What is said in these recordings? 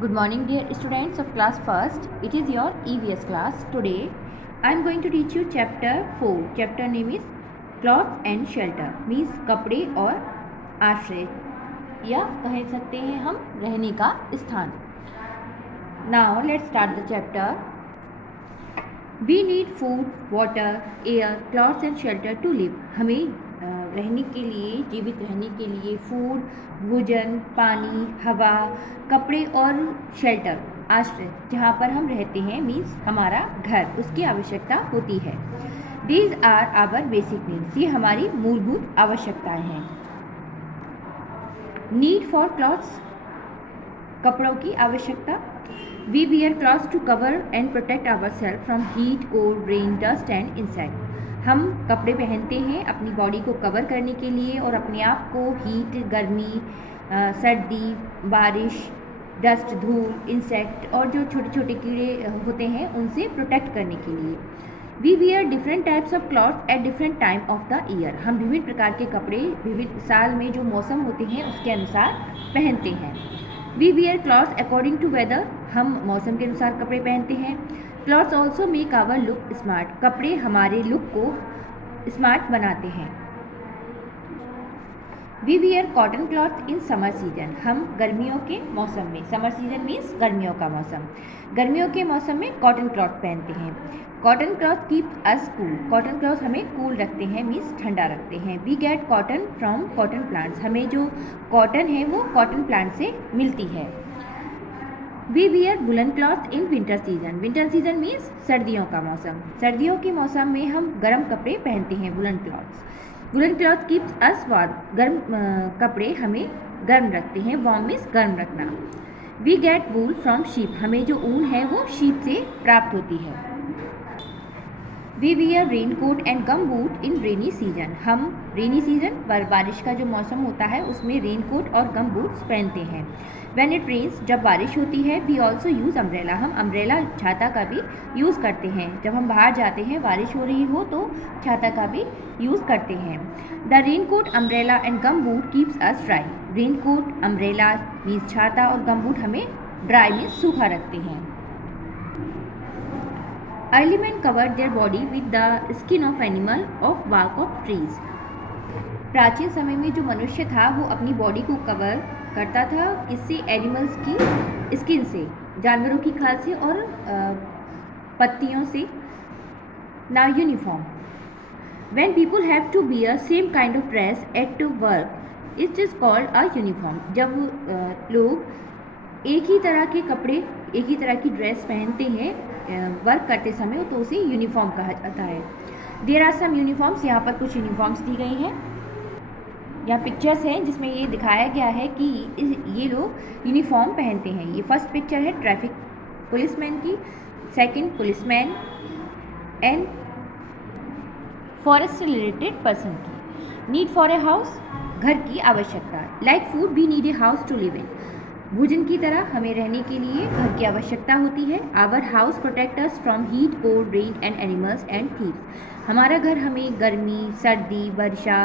Good morning, dear students of class first. It is your EVS class. Today, I am going to teach you chapter 4. Chapter name is Cloth and Shelter. Means कपड़े और आश्रय या कह सकते हैं हम रहने का स्थान. Now let's start the chapter. We need food, water, air, clothes and shelter to live. हमें रहने के लिए, जीवित रहने के लिए फूड, भोजन, पानी, हवा, कपड़े और शेल्टर, आश्रय, जहाँ पर हम रहते हैं मीन्स हमारा घर, उसकी आवश्यकता होती है. These are our basic needs. ये हमारी मूलभूत आवश्यकताएं हैं. Need for clothes, कपड़ों की आवश्यकता. We wear clothes to cover and protect ourselves from heat, cold, rain, dust and insect. हम कपड़े पहनते हैं अपनी बॉडी को कवर करने के लिए और अपने आप को हीट, गर्मी, सर्दी, बारिश, डस्ट, धूल, इंसेक्ट और जो छोटे छोटे कीड़े होते हैं उनसे प्रोटेक्ट करने के लिए. We wear different types of cloth at different time of the year. हम विभिन्न प्रकार के कपड़े विभिन्न साल में जो मौसम होते हैं उसके अनुसार पहनते हैं. We wear clothes according to weather. हम मौसम के अनुसार कपड़े पहनते हैं. Clothes also make our look smart. कपड़े हमारे लुक को स्मार्ट बनाते हैं. We wear cotton cloth in summer season. हम गर्मियों के मौसम में, समर सीजन मीन्स गर्मियों का मौसम, गर्मियों के मौसम में कॉटन क्लॉथ पहनते हैं. Cotton cloth keep us cool. Cotton cloth हमें कूल रखते हैं मीन्स ठंडा रखते हैं. We get cotton from cotton plants. हमें जो कॉटन है वो कॉटन प्लांट से मिलती है. We wear woollen cloth in winter season. Winter season means सर्दियों का मौसम. सर्दियों के मौसम में हम गर्म कपड़े पहनते हैं, woollen clothes. Woollen cloth keeps us warm. गर्म कपड़े हमें गर्म रखते हैं. वार्म मीन्स गर्म रखना. We get wool from sheep. हमें जो ऊन है वो शीप से प्राप्त होती है. We wear raincoat and gum boot in rainy season. हम रेनी सीजन पर बारिश का जो मौसम होता है उसमें रेन कोट और गम बूट्स पहनते हैं. व्हेन इट रेन्स, जब बारिश होती है. We also use umbrella. हम अम्ब्रेला, छाता का भी यूज़ करते हैं. जब हम बाहर जाते हैं, बारिश हो रही हो तो छाता का भी यूज़ करते हैं. The raincoat, umbrella and gum boot keeps us dry. Raincoat, umbrella means छाता और गम बूट हमें ड्राई मीन्स सूखा रखते हैं. Early men covered their body with the skin of animal of bark of trees. प्राचीन समय में जो मनुष्य था वो अपनी बॉडी को कवर करता था इससे, एनिमल्स की स्किन से, जानवरों की खाल से और पत्तियों से. ना uniform. When people have to wear same kind of dress at work, it is called a uniform. जब लोग एक ही तरह के कपड़े, एक ही तरह की ड्रेस पहनते हैं वर्क करते समय तो उसे यूनिफॉर्म कहा जाता है. There are some uniforms. यहाँ पर कुछ यूनिफॉर्म्स दी गई हैं. यहाँ पिक्चर्स हैं जिसमें ये दिखाया गया है कि ये लोग यूनिफॉर्म पहनते हैं. ये फर्स्ट पिक्चर है ट्रैफिक पुलिसमैन की, second policeman and forest related person की. नीड फॉर ए हाउस, घर की आवश्यकता. Like food we need a house to live in. भोजन की तरह हमें रहने के लिए घर की आवश्यकता होती है. Our house protect us from heat, cold, rain and animals and thieves. हमारा घर हमें गर्मी, सर्दी, वर्षा,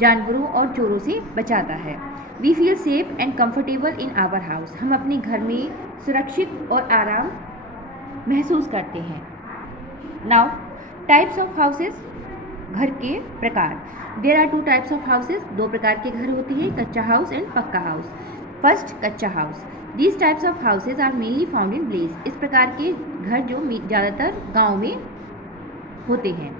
जानवरों और चोरों से बचाता है. We feel safe and comfortable in our house. हम अपने घर में सुरक्षित और आराम महसूस करते हैं. Now types of houses. घर के प्रकार. There are 2 types of houses. 2 प्रकार के घर होते हैं, kutcha house and pucca house. First, kutcha house. These types of houses are mainly found in village. इस प्रकार के घर जो ज़्यादातर गाँव में होते हैं.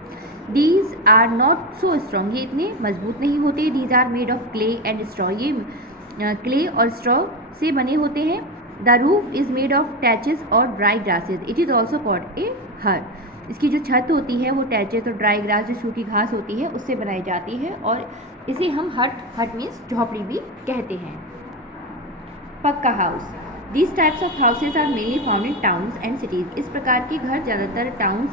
These are not so strong. ये इतने मजबूत नहीं होते. These are made of clay and straw. ये क्ले और स्ट्रॉ से बने होते हैं. The roof is made of thatches और dry grasses. It is also called a hut. इसकी जो छत होती है वो टैचेस और ड्राई ग्रास, जो सूखी घास होती है, उससे बनाई जाती है और इसे हम हट मीन्स झोपड़ी भी कहते हैं. Pucca house. These types of houses are mainly found in towns and cities. इस प्रकार के घर ज़्यादातर टाउन्स,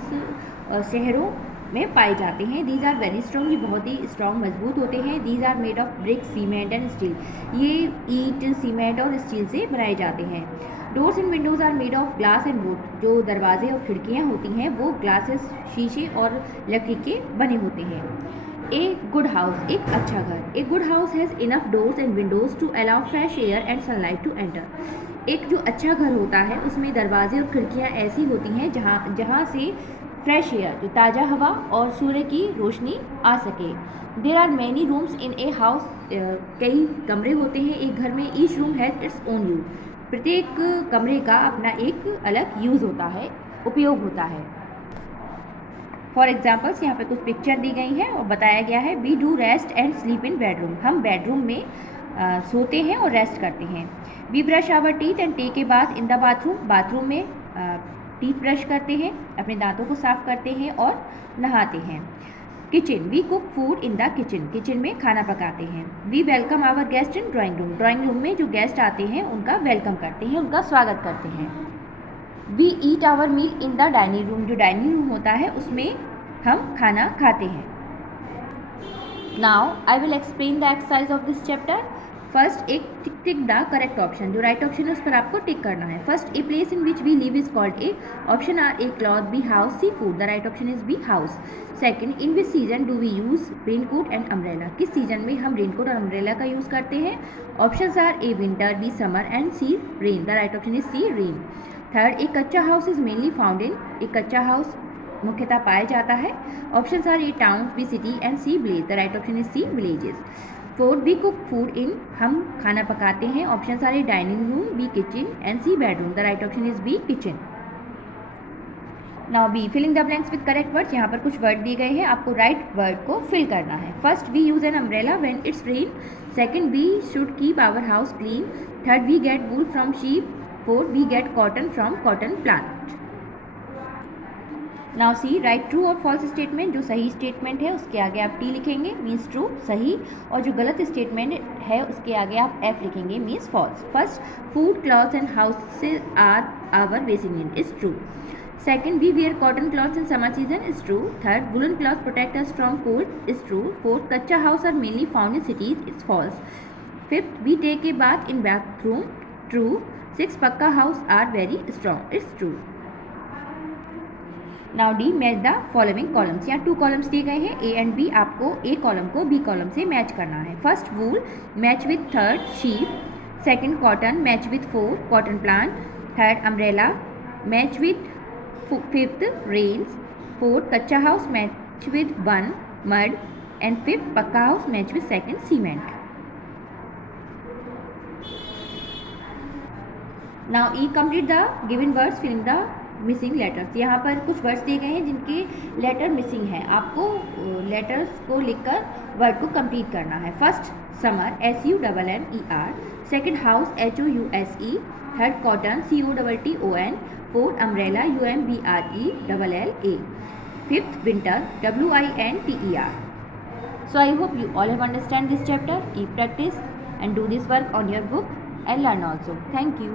शहरों में पाए जाते हैं. These are very strong. ये बहुत ही स्ट्रॉन्ग, मजबूत होते हैं. These are made of brick, cement and steel. ये ईंट, सीमेंट और स्टील से बनाए जाते हैं. Doors and windows are made of glass and wood. जो दरवाजे और खिड़कियाँ होती हैं वो ग्लासेस, शीशे और लकड़ी के बने होते हैं. ए गुड हाउस, एक अच्छा घर. A good house has enough doors and windows to allow fresh air and sunlight to enter. एक जो अच्छा घर होता है उसमें दरवाजे और खिड़कियाँ ऐसी होती हैं जहाँ से फ्रेश एयर, जो ताज़ा हवा और सूर्य की रोशनी आ सके। There are many rooms in a house, कई कमरे होते हैं एक घर में। Each room has its own use, प्रत्येक कमरे का अपना एक अलग यूज़ होता है, उपयोग होता है। फॉर एग्जाम्पल्स यहाँ पे कुछ पिक्चर दी गई हैं और बताया गया है we do rest and sleep in bedroom, हम बेडरूम में सोते हैं और रेस्ट करते हैं। We brush our teeth and take a bath in the bathroom, bathroom में टीथ ब्रश करते हैं, अपने दांतों को साफ करते हैं और नहाते हैं। Kitchen, we cook food in the kitchen, kitchen में खाना पकाते हैं। We welcome our guest in drawing room, drawing room में जो गेस्ट आते हैं उनका वेलकम करते हैं, उनका स्वागत करते हैं। We eat our meal in the dining room, जो डाइनिंग रूम होता है उसमें हम खाना खाते हैं। Now I will explain the exercise of this chapter. First, A tick the correct option, जो राइट ऑप्शन है उस पर आपको टिक करना है। First, a place in which we live is called a, option are A cloth, B house, C food, the right option is B house. Second, in which season do we use raincoat and umbrella, किस सीजन में हम raincoat और umbrella का use करते हैं? Option are A winter, B summer and C rain, the right option is C rain. Third, a kutcha house is mainly found in, a kutcha house मुख्यतः पाया जाता है। Option are A town, B city and C village, the right option is C villages. Fourth, we cook food in, हम खाना पकाते हैं। Option are A dining room, B kitchen and C bedroom, the right option is B kitchen. Now B, filling the blanks with correct words, यहाँ पर कुछ word दिए गए हैं, आपको राइट वर्ड को फिल करना है। First, we use an umbrella when it's rain. Second, we should keep our house clean. Third, we get wool from sheep. Fourth, we get cotton from cotton plant. Now C, write true और false statement, जो सही statement है उसके आगे आप T लिखेंगे, means true, सही, और जो गलत स्टेटमेंट है उसके आगे आप एफ लिखेंगे, means false. First, food, clothes and houses are our basic need, is true. Second, we wear cotton cloths in summer season, is true. Third, woolen cloths protect us from cold, is true. Fourth, kacha house are mainly found in cities, it's false. Fifth, we take a bath in bathroom, true. Sixth, pakka house are very strong, it's true. Now D, match the following columns. यहाँ 2 columns दिए गए हैं A and B, आपको A column को B column से match करना है। First, wool match with third, sheep. Second, cotton match with fourth, cotton plant. Third, umbrella match with fifth, rains. Fourth, kacha house match with 1, mud. And fifth, pakka house match with second, cement. Now E, complete the given words, filling the missing letters. यहाँ पर कुछ words दिए गए हैं जिनके letter missing है, आपको letters को लिखकर वर्ड को कंप्लीट करना है। First, summer, SUMMER। Second, house, HOUSE। Third, cotton, COTTON। Fourth, umbrella, UMBRELLA। Fifth, winter, WINTER। So I hope you all have understand this chapter. Keep practice and do this work on your book and learn also. Thank you.